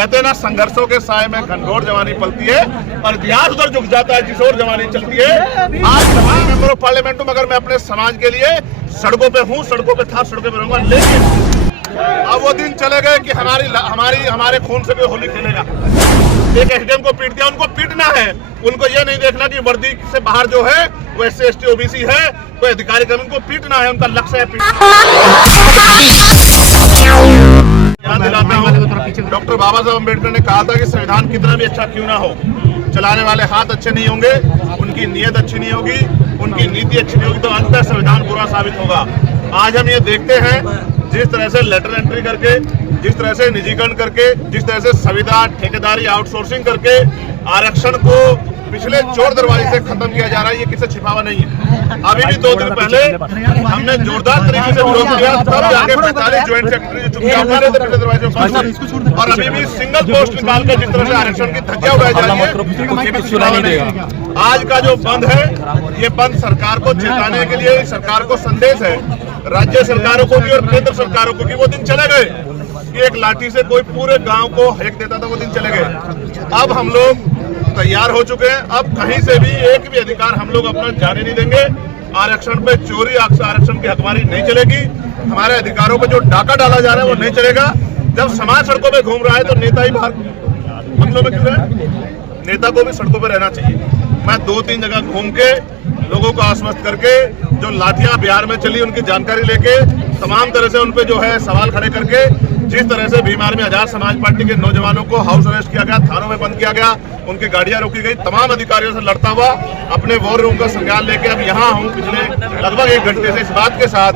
कहते हैं ना, संघर्षों के साए में घनघोर जवानी पलती है और इतिहास उधर झुक जाता है जिस ओर जवानी चलती है। आज समाज मेंबर ऑफ पार्लियामेंट हूं, मगर मैं अपने समाज के लिए सड़कों पे हूं, सड़कों पे था, सड़कों पे रहूंगा। लेकिन अब वो दिन चले गए कि हमारे खून से कोई होली खेलेगा। एक एसडीएम को पीट दिया, उनको पीटना है, उनको ये नहीं देखना कि वर्दी से बाहर जो है वो SC ST OBC है, कोई अधिकारी कर्मी, उनको पीटना है, उनका लक्ष्य है पीटना। याद दिलाता हूँ, डॉक्टर बाबा साहब अम्बेडकर ने कहा था कि संविधान कितना भी अच्छा क्यों ना हो, चलाने वाले हाथ अच्छे नहीं होंगे, उनकी नीयत अच्छी नहीं होगी, उनकी नीति अच्छी नहीं होगी, तो अंततः संविधान बुरा साबित होगा। आज हम ये देखते हैं, जिस तरह से लेटर एंट्री करके, जिस तरह से निजीकरण करके, जिस तरह से संविदा ठेकेदारी आउटसोर्सिंग करके आरक्षण को पिछले चोर दरवाजे से खत्म किया जा रहा है, ये किसी छिपावा नहीं है। अभी भी 2 दिन पहले हमने जोरदार तरीके से विरोध किया, तब जाके 45 ज्वाइंट सेक्रेटरी जो चुके थे पिछले दरवाजे पर, और अभी भी सिंगल पोस्ट निकालकर जिस तरह से आरक्षण की धज्जियां उड़ाई जा रही है। आज का जो बंद है, ये बंद सरकार को चेताने के लिए, सरकार को संदेश है, राज्य सरकारों को भी और केंद्र सरकारों को भी। वो दिन चले गए कि एक लाठी से कोई पूरे गांव को हेक देता था, वो दिन चले गए। अब हम लोग तैयार हो चुके हैं, अब कहीं से भी एक भी अधिकार हम लोग अपना जाने नहीं देंगे। आरक्षण पे चोरी, आरक्षण की हकमारी नहीं चलेगी, हमारे अधिकारों पे जो डाका डाला जा रहा है वो नहीं चलेगा। जब समाज सड़कों पे घूम रहा है तो नेता ही बाहर मंगलों में क्यों रहे? नेता को भी सड़कों पे रहना चाहिए। मैं 2-3 जगह घूम के लोगों को आश्वस्त करके, जो लाठियां बिहार में चली उनकी जानकारी लेके, तमाम तरह से उन पे जो है सवाल खड़े करके, जिस तरह से बीमार में आजाद समाज पार्टी के नौजवानों को हाउस अरेस्ट किया गया, थानों में बंद किया गया, उनकी गाड़ियां रोकी गई, तमाम अधिकारियों से लड़ता हुआ अपने वॉर रूम का संज्ञान लेके अब यहाँ हूँ पिछले लगभग 1 घंटे से, इस बात के साथ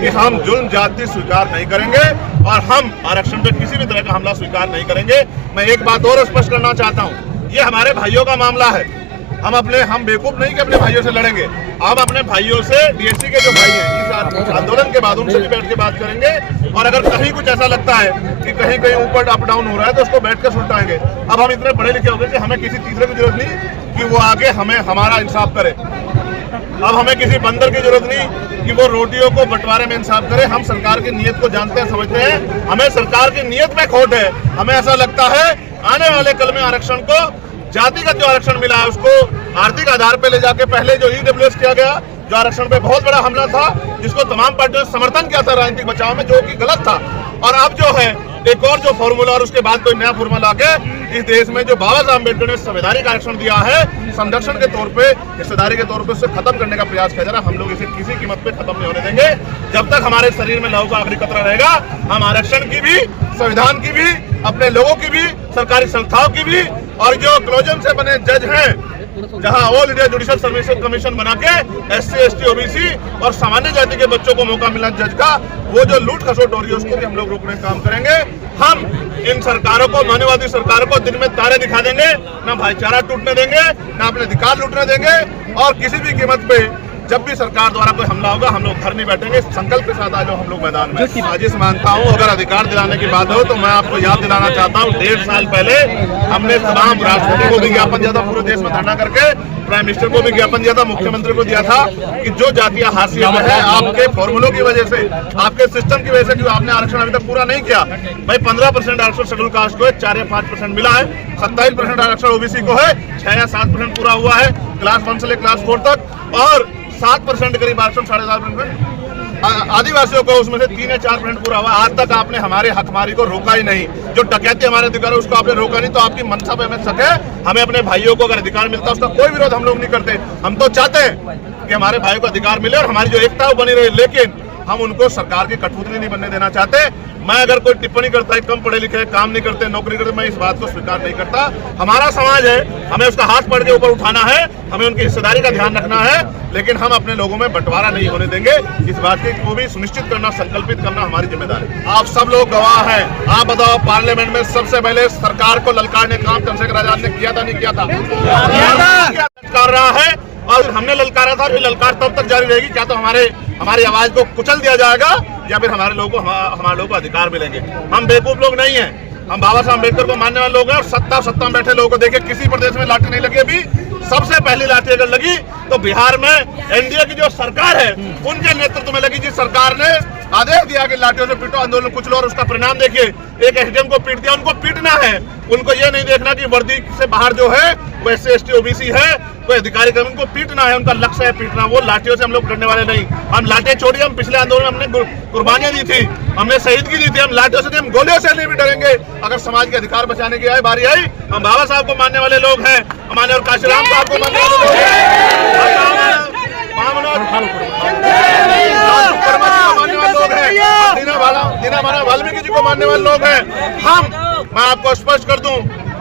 कि हम जुल्म जाति स्वीकार नहीं करेंगे और हम आरक्षण पे किसी भी तरह का हमला स्वीकार नहीं करेंगे। मैं एक बात और स्पष्ट करना चाहता हूँ, ये हमारे भाइयों का मामला है। हम बेवकूफ नहीं कि अपने भाइयों से लड़ेंगे, हम अपने भाइयों से, DSC के जो भाई हैं, इस आंदोलन के बाद उनसे भी बैठ के बात करेंगे। और अगर कहीं कुछ ऐसा लगता है कि कहीं कहीं ऊपर अप डाउन हो रहा है तो उसको बैठ कर सुलटाएंगे। अब हम इतने पढ़े लिखे हो गए कि हमें किसी तीसरे की जरूरत नहीं कि वो आगे हमारा इंसाफ करे। अब हमें किसी बंदर की जरूरत नहीं कि वो रोटियों को बंटवारे में इंसाफ करे। हम सरकार की नीयत को जानते हैं, समझते हैं, हमें सरकार की नीयत में खोट है। हमें ऐसा लगता है आने वाले कल में आरक्षण को, जातिगत जो आरक्षण मिला है उसको आर्थिक आधार पे ले जाके, पहले जो EWS किया गया, जो आरक्षण पे बहुत बड़ा हमला था, जिसको तमाम पार्टियों ने समर्थन किया था राजनीतिक बचाव में, जो कि गलत था, और अब जो है एक और जो फॉर्मूला और उसके बाद कोई नया फॉर्मूला लाके इस देश में जो बाबा साहब अम्बेडकर ने संवैधानिक आरक्षण दिया है, संरक्षण के तौर पे, हिस्सेदारी के तौर पे, उसे खत्म करने का प्रयास किया जा रहा है। हम लोग इसे किसी कीमत पे खत्म नहीं होने देंगे। जब तक हमारे शरीर में लहू का आखिरी कतरा रहेगा, हम आरक्षण की भी, संविधान की भी, अपने लोगों की भी, सरकारी संस्थाओं की भी, और जो क्लोजन से बने जज हैं, जहां all India judicial service commission बना के SC ST OBC और सामान्य जाति के बच्चों को मौका मिला जज का, वो जो लूट खसोट हो रही है उसको भी हम लोग रोकने का काम करेंगे। हम इन सरकारों को, मानववादी सरकारों को दिन में तारे दिखा देंगे, ना भाईचारा टूटने देंगे, ना अपने अधिकार लूटने देंगे, और किसी भी कीमत पे जब भी सरकार द्वारा कोई हमला होगा हम लोग घर नहीं बैठेंगे। संकल्प के साथ आज हम लोग मैदान में साजिश मानता हूँ। अगर अधिकार दिलाने की बात हो तो मैं आपको याद दिलाना चाहता हूँ, 1.5 साल पहले हमने तमाम राष्ट्रपति को भी ज्ञापन दिया था, पूरे देश में धरना करके, प्राइम मिनिस्टर को भी ज्ञापन दिया था, मुख्यमंत्री को दिया था कि जो जातीय हाशिया में है, आपके फॉर्मूलों की वजह से, आपके सिस्टम की वजह से, जो आपने आरक्षण अभी तक पूरा नहीं किया। भाई 15% आरक्षण शेड्यूल कास्ट को है, 4 या 5% मिला है, 27% आरक्षण OBC को है, 6 या 7% पूरा हुआ है क्लास 1 से लेकर क्लास 4 तक, और 7% करीब आरक्षण, 7.5% आदिवासियों को, उसमें से 3 या 4% पूरा हुआ। आज तक आपने हमारे हकमारी को रोका ही नहीं। जो डकैती हमारे अधिकार है उसको आपने रोका नहीं, तो आपकी मनसा पे हमें शक है। हमें अपने भाइयों को अगर अधिकार मिलता है उसका कोई विरोध हम लोग नहीं करते। हम तो चाहते हैं कि हमारे भाइयों को अधिकार मिले और हमारी जो एकता है वो बनी रहे, लेकिन हम उनको सरकार की कठपुतली नहीं बनने देना चाहते। मैं अगर कोई टिप्पणी करता है कम पढ़े लिखे, काम नहीं करते, नौकरी करते, मैं इस बात को स्वीकार नहीं करता। हमारा समाज है, हमें उसका हाथ पकड़ के ऊपर उठाना है, हमें उनकी हिस्सेदारी का ध्यान रखना है, लेकिन हम अपने लोगों में बंटवारा नहीं होने देंगे। इस बात को भी सुनिश्चित करना, संकल्पित करना हमारी जिम्मेदारी है। आप सब लोग गवाह हैं। आप बताओ, पार्लियामेंट में सबसे पहले सरकार को ललकारने काम चंद्रशेखर आजाद ने किया था, नहीं किया था? ललकार रहा है, और हमने ललकारा था, फिर ललकार तब तक जारी रहेगी। क्या तो हमारी आवाज को कुचल दिया जाएगा, या फिर हमारे लोगों को अधिकार मिलेंगे। हम बेवकूफ लोग नहीं हैं, हम बाबा साहब अम्बेडकर को मानने वाले लोग हैं। और सत्ता में बैठे लोगों को देखिए, किसी प्रदेश में लाठी नहीं लगी अभी। सबसे पहली लाठी अगर लगी तो बिहार में एनडीए की जो सरकार है उनके नेतृत्व में लगी, जिस सरकार ने आदेश दिया कि लाठियों से पीटो, आंदोलन कुचलो, और उसका परिणाम देखिए एक एसडीएम को पीट दिया, उनको पीटना है। उनको ये नहीं देखना कि वर्दी से बाहर जो है वो SC ST OBC है, कोई अधिकारी कर्मी, उनको पीटना है, उनका लक्ष्य है पीटना। वो लाठियों से हम लोग डरने वाले नहीं। हम लाठियां छोड़िए, हम पिछले आंदोलन में हमने कुर्बानियां दी थी, हमने शहीदगी दी थी। हम लाठियों से नहीं, हम गोलियों से नहीं भी डरेंगे। अगर समाज के अधिकार बचाने की बारी आई, हम बाबा साहब को मानने वाले लोग हैं, हमारे और काशीराम साहब को मानने वाले लोग हैं, दीना वाल्मीकि जी को मानने वाले लोग हैं। मैं आपको स्पष्ट कर दूं,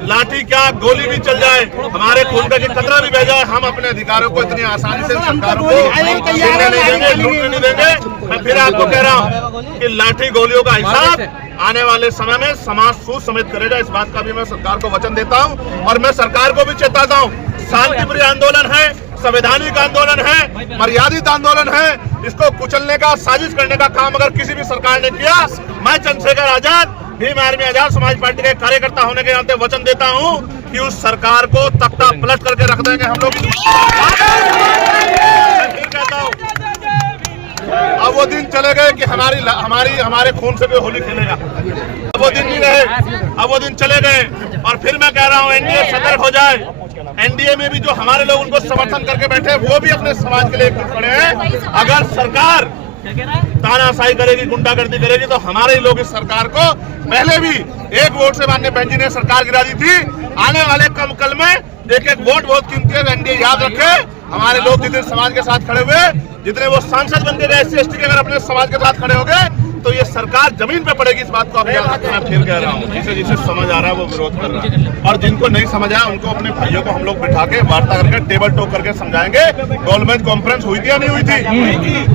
लाठी क्या गोली भी चल जाए, हमारे खून का कतरा भी बह जाए, हम अपने अधिकारों को इतनी आसानी से सरकारों को छीनने नहीं देंगे, लूटने नहीं देंगे। मैं फिर आपको कह रहा हूं कि लाठी गोलियों का हिसाब आने वाले समय में समाज सूद समेत करेगा। इस बात का भी मैं सरकार को वचन देता हूं और मैं सरकार को भी चेताता हूं। शांतिप्रिय आंदोलन है, संवैधानिक आंदोलन है, मर्यादित आंदोलन है। इसको कुचलने का, साजिश करने का काम अगर किसी भी सरकार ने किया, मैं चंद्रशेखर आजाद भीम आर्मी आजाद समाज पार्टी के कार्यकर्ता होने के नाते वचन देता हूं कि उस सरकार को तख्ता पलट करके रख देंगे हम लोग। मैं फिर कहता हूं, अब वो दिन चले गए कि हमारे खून से भी होली खेलेगा। अब वो दिन नहीं रहे, अब वो दिन चले गए। और फिर मैं कह रहा हूं, एनडीए सतर्क हो जाए। एनडीए में भी जो हमारे लोग उनको समर्थन करके बैठे, वो भी अपने समाज के लिए खड़े हैं। अगर सरकार तानाशाही करेगी, गुंडागर्दी करेगी, तो हमारे ही लोग इस सरकार को, पहले भी एक वोट से माननीय बहन जी ने सरकार गिरा दी थी, आने वाले कम कल में एक एक वोट बहुत कीमती है। एनडीए याद रखे, हमारे लोग जितने समाज के साथ खड़े हुए, जितने वो सांसद बन के गए SC ST के, अगर अपने समाज के साथ खड़े हो गए तो ये सरकार जमीन पे पड़ेगी। इस बात को आप याद रखें। मैं फिर कह रहा हूँ, जिसे समझ आ रहा है वो विरोध कर रहा है, और जिनको नहीं समझ आया उनको अपने भाइयों को हम लोग बिठा के वार्ता करके टेबल टॉक करके समझाएंगे। गोलमेज कॉन्फ्रेंस हुई थी या नहीं हुई थी?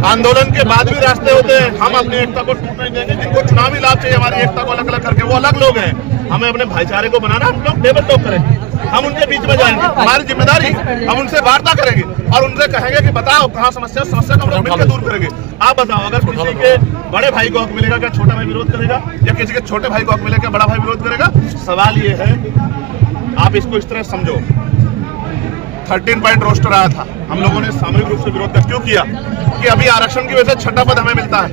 आंदोलन के बाद भी रास्ते होते हैं। हम अपनी एकता को टूटने नहीं देंगे। जिनको चुनावी लाभ चाहिए हमारी एकता को अलग अलग करके, वो अलग लोग हैं। हमें अपने भाईचारे को बनाना, हम लोग टेबल टॉक करेंगे, हम उनके बीच में जाएंगे, हमारी जिम्मेदारी, हम उनसे वार्ता करेंगे और उनसे कहेंगे कि बताओ कहाँ समस्या को हम लोग मिलकर दूर करेंगे। आप बताओ, अगर किसी के बड़े भाई को हक मिलेगा, क्या छोटा भाई विरोध करेगा? या किसी के छोटे भाई को हक मिलेगा, क्या बड़ा भाई विरोध करेगा? सवाल ये है, आप इसको इस तरह समझो, 13 पॉइंट रोस्टर आया था, हम लोगों ने सामूहिक रूप से विरोध क्यों किया कि अभी आरक्षण की वजह से 6ठा पद हमें मिलता है।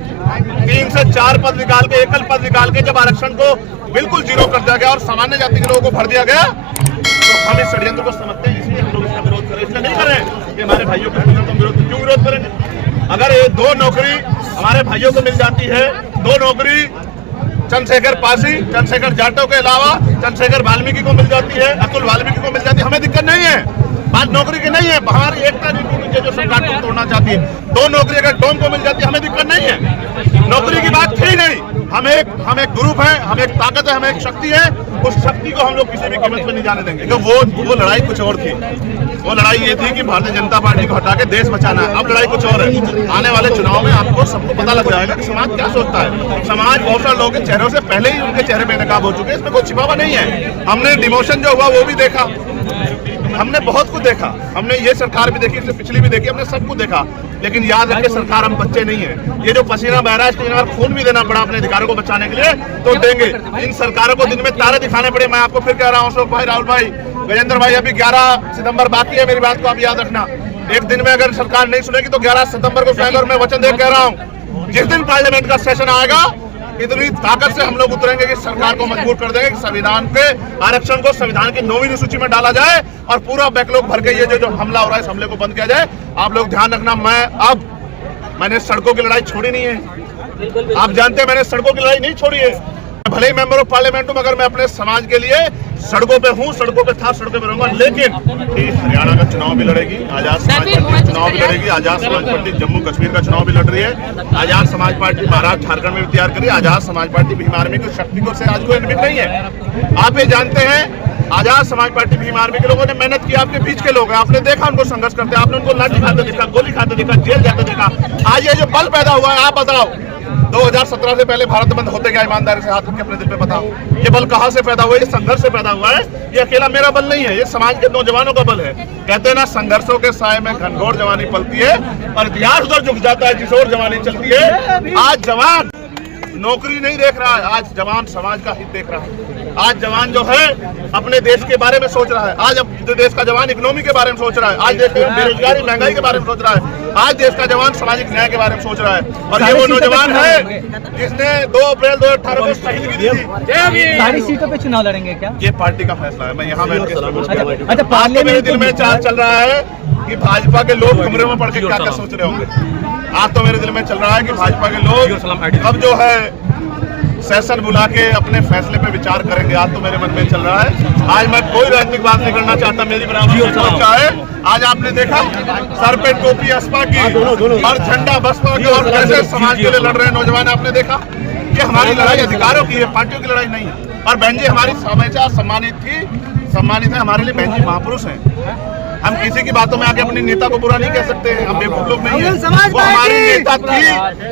3 से 4 पद निकाल के, एकल पद निकाल के जब आरक्षण को बिल्कुल जीरो कर दिया गया और सामान्य जाति के लोगों को भर दिया गया, तो हम इस षड्यंत्र को समझते हैं, इसलिए हम लोग इसका विरोध करें। इसलिए नहीं करें कि हमारे भाइयों को क्यों विरोध करेंगे? अगर ये 2 नौकरी हमारे भाइयों को मिल जाती है, 2 नौकरी चंद्रशेखर पासी, चंद्रशेखर जाटव के अलावा चंद्रशेखर वाल्मीकि को मिल जाती है, अतुल वाल्मीकि को मिल जाती है, हमें दिक्कत नहीं है। बात नौकरी की नहीं है, हमारी एकता नहीं टूटी है जो सरकार को तोड़ना चाहती है। 2 नौकरी अगर डोम को मिल जाती है, हमें दिक्कत नहीं है। नौकरी की बात थी नहीं। हम एक ग्रुप है, हम एक ताकत है, हम एक शक्ति है। उस शक्ति को हम लोग किसी भी कीमत पर नहीं जाने देंगे। क्योंकि वो लड़ाई कुछ और थी। वो लड़ाई ये थी कि भारतीय जनता पार्टी को हटा के देश बचाना है। अब लड़ाई कुछ और है। आने वाले चुनाव में आपको सबको पता लग जाएगा कि समाज क्या सोचता है। समाज बहुत सारे लोगों के चेहरों से पहले ही उनके चेहरे बेनकाब हो चुके हैं, इसमें कोई छिपावा नहीं है। हमने डिमोशन जो हुआ वो भी देखा, हमने बहुत कुछ देखा, हमने ये सरकार भी देखी, इससे पिछली भी देखी, हमने सब कुछ देखा। लेकिन याद रखिए, सरकार हम बच्चे नहीं है। ये जो पसीना बह रहा है, इसके लिए खून भी देना पड़ा अपने अधिकारों को बचाने के लिए, तो देंगे। इन सरकारों को दिन में तारे दिखाने पड़े। मैं आपको फिर कह रहा हूँ, अशोक भाई, राहुल भाई, गजेंद्र भाई, अभी 11 सितंबर बाकी है। मेरी बात को आप याद रखना। एक दिन में अगर सरकार नहीं सुनेगी तो 11 सितंबर को सुनेगा। और मैं वचन दे कह रहा हूँ, जिस दिन पार्लियामेंट का सेशन आएगा, इतनी ताकत से हम लोग उतरेंगे कि सरकार को मजबूर कर देंगे कि संविधान के आरक्षण को संविधान की 9वीं सूची में डाला जाए और पूरा बैकलॉग भर के ये जो हमला हो रहा है, इस हमले को बंद किया जाए। आप लोग ध्यान रखना, मैंने सड़कों की लड़ाई छोड़ी नहीं है। आप जानते हैं, मैंने सड़कों की लड़ाई नहीं छोड़ी है। भले ही मेंबर ऑफ पार्लियामेंट हूं, मगर मैं अपने समाज के लिए सड़कों पे हूं, सड़कों पे था, सड़कों पे रहूंगा। लेकिन हरियाणा का चुनाव भी लड़ेगी, आजाद समाज पार्टी चुनाव भी लड़ेगी, आजाद समाज पार्टी जम्मू कश्मीर का चुनाव भी लड़ रही है, आजाद समाज पार्टी महाराष्ट्र झारखंड में भी तैयार करी, आजाद समाज पार्टी भीम आर्मी की शक्ति को से आज कोई एनमिट नहीं है। आप ये जानते हैं, आजाद समाज पार्टी भीम आर्मी के लोगों ने मेहनत की, आपके बीच के लोग हैं, आपने देखा उनको संघर्ष करते, आपने उनको लाठी खाते देखा, गोली खाते देखा, जेल जाते देखा। आज ये जो बल पैदा हुआ है, आप बताओ 2017 से पहले भारत बंद होते क्या? ईमानदारी से हाथ रख के अपने दिल पे बताओ, ये बल कहां से पैदा हुआ है? ये संघर्ष से पैदा हुआ है। ये अकेला मेरा बल नहीं है, ये समाज के नौजवानों का बल है। कहते हैं ना, संघर्षों के साए में घनघोर जवानी पलती है और इतिहास उधर झुक जाता है जिस ओर जवानी चलती है। आज जवान नौकरी नहीं देख रहा है, आज जवान समाज का हित देख रहा है। आज जवान जो है अपने देश के बारे में सोच रहा है। आज अब देश का जवान इकोनॉमी के बारे में सोच रहा है। आज देश में बेरोजगारी, महंगाई के बारे में सोच रहा है। आज देश का जवान सामाजिक न्याय के बारे में सोच रहा है। और ये वो नौजवान है जिसने 2 अप्रैल 2018 को शहीदगी दी थी। सारी सीटों पे चुनाव लड़ेंगे क्या? ये पार्टी का फैसला है, मैं यहाँ बैठ के अच्छा, आज तो मेरे दिल में चाल चल रहा है कि भाजपा के लोग कमरे में पड़ के क्या क्या सोच रहे होंगे। आज तो मेरे दिल में चल रहा है कि भाजपा के लोग अब जो है सेशन बुला के अपने फैसले पे विचार करेंगे। आज तो मेरे मन में चल रहा है। आज मैं कोई राजनीतिक बात नहीं करना चाहता, मेरी बराबर है। आज आपने देखा सर पे टोपी अस्पा की और झंडा बसपा की और कैसे समाज के लिए लड़ रहे हैं नौजवान, आपने देखा। ये हमारी लड़ाई अधिकारों की है, पार्टियों की लड़ाई नहीं है। और बहन जी हमारी हमेशा सम्मानित है, हमारे लिए बहन जी महापुरुष हैं। हम किसी की बातों में आके अपने नेता को बुरा नहीं कह सकते, हम बेवकूफ लोग नहीं है। वो हमारे नेता थी,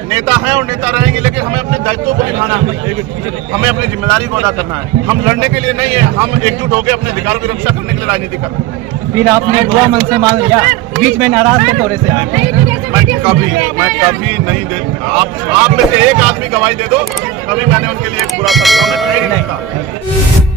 नेता है और नेता रहेंगे, लेकिन हमें अपने दायित्वों को निभाना है, हमें अपनी जिम्मेदारी को अदा करना है। हम लड़ने के लिए नहीं है, हम एकजुट होकर अपने अधिकारों की रक्षा करने के लिए राजनीति कर रहे हैं। फिर आपने बुआ मन से मान लिया, बीच में नाराज के तौर से मैं कभी नहीं दे, आप में से एक आदमी गवाही दे दो, कभी मैंने उनके लिए एक बुरा शब्द नहीं कहता।